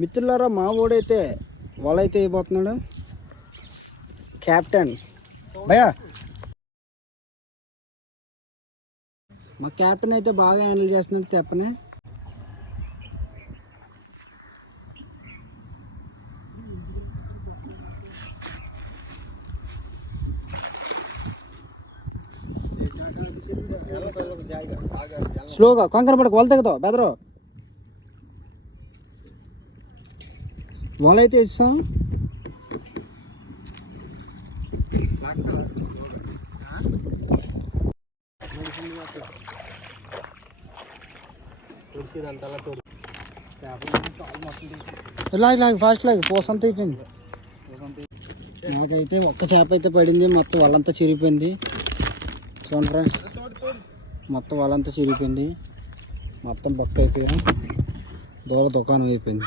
మిత్రులారా, మా ఓడైతే వల అయితే అయిపోతున్నాడు. కెప్టెన్ భయ్యా, మా కెప్టెన్ అయితే బాగా హ్యాండిల్ చేస్తున్నాడు తెప్పని. స్లోగా కంకర పడక వల తెగుతావు బెదరు. వల అయితే ఇస్తాం. లాగి ఫాస్ట్ లాగి పోసంత అయిపోయింది. నాకైతే ఒక్క చేప అయితే పడింది, మొత్తం వాళ్ళంతా చిరిగిపోయింది. చూడండి ఫ్రెండ్స్, మొత్తం వాళ్ళంతా చిరిగిపోయింది, మొత్తం బొక్క అయిపోయాం, దూర దుకాణం అయిపోయింది.